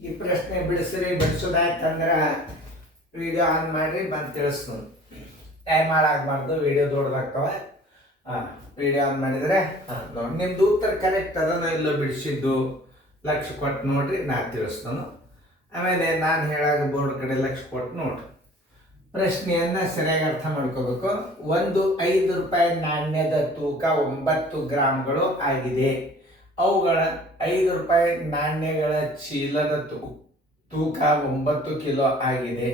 ಈ ಪ್ರಶ್ನೆ ಬಿಡಿಸ್ರಿ. ಬಿಡಿಸೋದಾಯ್ತಂದ್ರೆ video on ಮಾಡಿರಿ, ಬಂದು ತಿಳಿಸ್ತು. ಟೈಮ್ ಹಾಳಾಗಬಾರ್ದು, ವಿಡಿಯೋ ದೊಡ್ಡದಾಗ್ತವೆ. ವಿಡಿಯೋ ಆನ್ ಮಾಡಿದರೆ ನೋಡಿ ನಿಮ್ದು ಉತ್ತರ ಕರೆಕ್ಟ್ ಅದನ್ನು ಇಲ್ಲೋ ಬಿಡಿಸಿದ್ದು ಲಕ್ಷ ಕೊಟ್ಟು ನೋಡ್ರಿ, ನಾನು ತಿಳಿಸ್ತಾನು. ಆಮೇಲೆ ನಾನು ಹೇಳಾಗ ಬೋರ್ಡ್ ಕಡೆ ಲಕ್ಷ ಕೊಟ್ಟು ನೋಡ್ರಿ. ಪ್ರಶ್ನೆಯನ್ನು ಸರಿಯಾಗಿ ಅರ್ಥ ಮಾಡ್ಕೋಬೇಕು. ಒಂದು 5 ರೂಪಾಯಿ ನಾಣ್ಯದ ತೂಕ 9 ಗ್ರಾಮ್ಗಳು ಆಗಿದೆ. ಅವುಗಳ 5 ರೂಪಾಯಿ ನಾಣ್ಯಗಳ ಚೀಲದ ತೂಕ 9 ಕಿಲೋ ಆಗಿದೆ.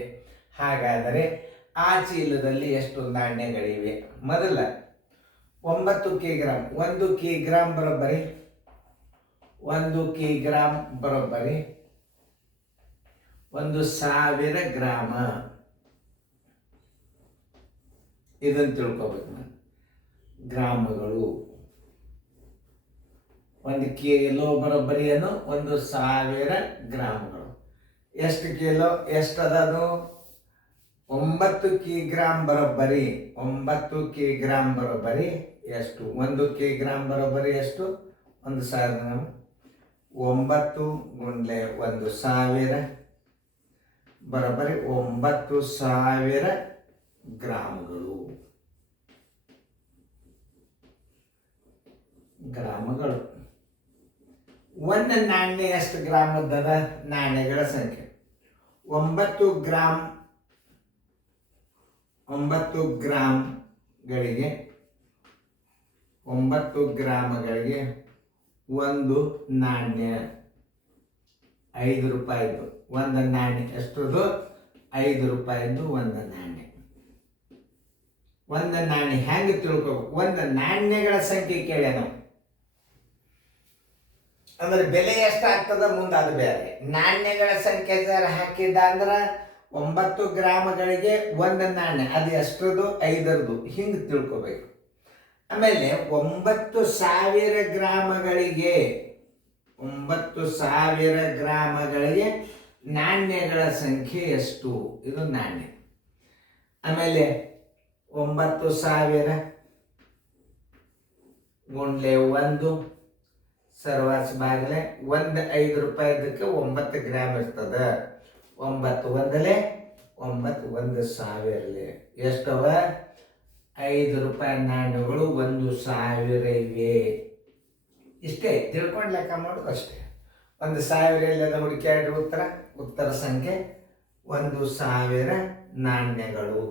ಹಾಗಾದರೆ ಆ ಚೀಲದಲ್ಲಿ ಎಷ್ಟು ನಾಣ್ಯಗಳಿವೆ? ಮೊದಲ 9 ಕಿಗ್ರಾಮ್. 1 ಕಿಗ್ರಾಮ್ ಬರೋಬ್ಬರಿ 1 ಕಿಗ್ರಾಮ್ ಬರೋಬ್ಬರಿ 1000 ಗ್ರಾಮ. ಇದನ್ನು ತಿಳ್ಕೊಬೇಕು ನಾನು. ಗ್ರಾಮಗಳು 1 ಕಿಲೋ ಬರೋಬ್ಬರಿ ಏನು? 1000 ಗ್ರಾಮ್ಗಳು. ಎಷ್ಟು ಕಿಲೋ ಎಷ್ಟದದು? 9 ಕಿಗ್ರಾಮ್ ಬರೋಬ್ಬರಿ 9 ಕಿಗ್ರಾಮ್ ಬರೋಬ್ಬರಿ ಎಷ್ಟು? 1 ಕಿಗ್ರಾಮ್ ಬರೋಬ್ಬರಿ ಎಷ್ಟು? 1000 ಗ್ರಾಮ್. 9 ಗುಂಡ್ಲೆ 1000 ಬರೋಬ್ಬರಿ 9000 ಗ್ರಾಮಗಳು. ಗ್ರಾಮಗಳು. ಒಂದು ನಾಣ್ಯ ಎಷ್ಟು ಗ್ರಾಮ್ ಇದ್ದದ? ನಾಣ್ಯಗಳ ಸಂಖ್ಯೆ 9 ಗ್ರಾಮ್. 9 ಗ್ರಾಮ್ಗಳಿಗೆ 9 ಗ್ರಾಮಗಳಿಗೆ ಒಂದು ನಾಣ್ಯ 5 ರೂಪಾಯಿದು. ಒಂದು ನಾಣ್ಯ ಎಷ್ಟದು? 5 ರೂಪಾಯಿದು ಒಂದು ನಾಣ್ಯ. ಒಂದು ನಾಣ್ಯ ಹೆಂಗೆ ತಿಳ್ಕೊಬೇಕು? ಒಂದು ನಾಣ್ಯಗಳ ಸಂಖ್ಯೆ ಕೇಳ ನಾವು, ಅಂದ್ರೆ ಬೆಲೆ ಎಷ್ಟಾಗ್ತದ ಮುಂದೆ ಅದು ಬೇರೆ. ನಾಣ್ಯಗಳ ಸಂಖ್ಯೆ ಹಾಕಿದ್ದ ಅಂದ್ರೆ 9 ಗ್ರಾಮಗಳಿಗೆ ಒಂದು ನಾಣ್ಯ, ಅದು ಎಷ್ಟರದು? 5ರದು. ಹಿಂಗೆ ತಿಳ್ಕೊಬೇಕು. ಆಮೇಲೆ 9000 ಗ್ರಾಮಗಳಿಗೆ 9000 ಗ್ರಾಮಗಳಿಗೆ ನಾಣ್ಯಗಳ ಸಂಖ್ಯೆ ಎಷ್ಟು? ಇದು ನಾಣ್ಯ. ಆಮೇಲೆ 9000 ಗುಂಡ್ಲೆ 1 ಸರ್ವಾಸ್ ಬಾಗಲೆ 5 ರೂಪಾಯಿದಕ್ಕೆ 9 ಗ್ರಾಮ್ ಇರ್ತದ. 9 ಒಂದಲೆ 9 1000 ಎಷ್ಟವ? 5 ರೂಪಾಯಿ ನಾಣ್ಯಗಳು 1000 ಇವೆ. ಇಷ್ಟೇ ತಿಳ್ಕೊಂಡು ಲೆಕ್ಕ ಮಾಡೋದು ಅಷ್ಟೇ. 1000 ಎಲ್ಲದ ಹುಡುಕ್ಯಾಡ್ರಿ ಉತ್ತರ. ಉತ್ತರ ಸಂಖ್ಯೆ 1000 ನಾಣ್ಯಗಳು.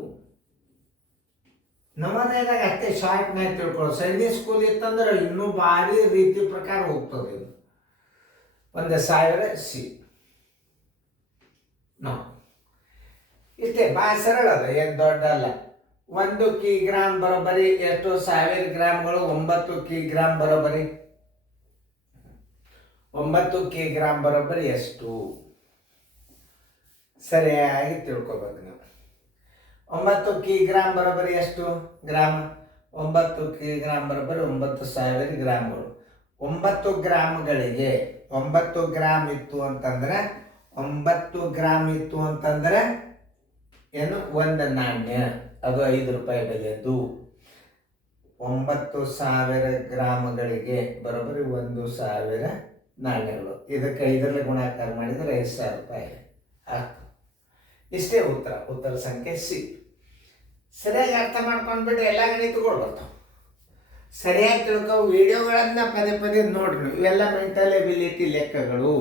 ನವೋದಯದಾಗ ಅಷ್ಟೇ ಶಾರ್ಟ್ನಾಗ ತಿಳ್ಕೊಳ್ಳೋ. ಸೈನಿಕ್ ಸ್ಕೂಲ್ ಇತ್ತಂದ್ರೆ ಇನ್ನೂ ಭಾರಿ ರೀತಿ ಪ್ರಕಾರ ಹೋಗ್ತದೆ ಇದು. 1000 ಸಿ ನೋ. ಇಷ್ಟೇ ಭಾಳ ಸರಳ ಅದ, ಏನು ದೊಡ್ಡ ಅಲ್ಲ. 1 ಕಿಗ್ರಾಮ್ ಬರೋಬ್ಬರಿ ಎಷ್ಟು? 1000 ಗ್ರಾಮ್ಗಳು. 9 ಕಿಗ್ರಾಮ್ ಬರೋಬ್ಬರಿ 9 ಕಿಗ್ರಾಮ್ ಬರೋಬ್ಬರಿ ಎಷ್ಟು? ಸರಿಯಾಗಿ ತಿಳ್ಕೊಬೇಕು ನಾವು. 9 ಕಿಗ್ರಾಮ್ ಬರೋಬ್ಬರಿ ಎಷ್ಟು ಗ್ರಾಮ್? 9 ಕಿಗ್ರಾಮ್ ಬರೋಬ್ಬರಿ 9000 ಗ್ರಾಮ್ಗಳು. 9 ಗ್ರಾಮ್ಗಳಿಗೆ 9 ಗ್ರಾಮ್ ಇತ್ತು ಅಂತಂದ್ರೆ 9 ಗ್ರಾಮ್ ಇತ್ತು ಅಂತಂದ್ರೆ ಏನು? ಒಂದು ನಾಣ್ಯ, ಅದು 5 ರೂಪಾಯಿ ಬೆಲೆಯದು. 9000 ಗ್ರಾಮ್ಗಳಿಗೆ ಬರೋಬ್ಬರಿ 1000 ನಾಣ್ಯಗಳು. ಇದಕ್ಕೆ 5ರಲ್ಲಿ ಗುಣಾಕಾರ ಮಾಡಿದರೆ 5000 ರೂಪಾಯಿ ಆಗ್ತದೆ. ಇಷ್ಟೇ ಉತ್ತರ. ಉತ್ತರ ಸಂಖ್ಯೆ ಸಿ. ಸರಿಯಾಗಿ ಅರ್ಥ ಮಾಡ್ಕೊಂಡ್ಬಿಟ್ಟು ಎಲ್ಲ ಗಣಿತಗಳು ಬರ್ತಾವೆ. ಸರಿಯಾಗಿ ತಿಳ್ಕೊ. ವಿಡಿಯೋಗಳನ್ನು ಪದೇ ಪದೇ ನೋಡ್ರಿ. ಇವೆಲ್ಲ ಮೆಂಟಲ್ ಎಬಿಲಿಟಿ ಲೆಕ್ಕಗಳು.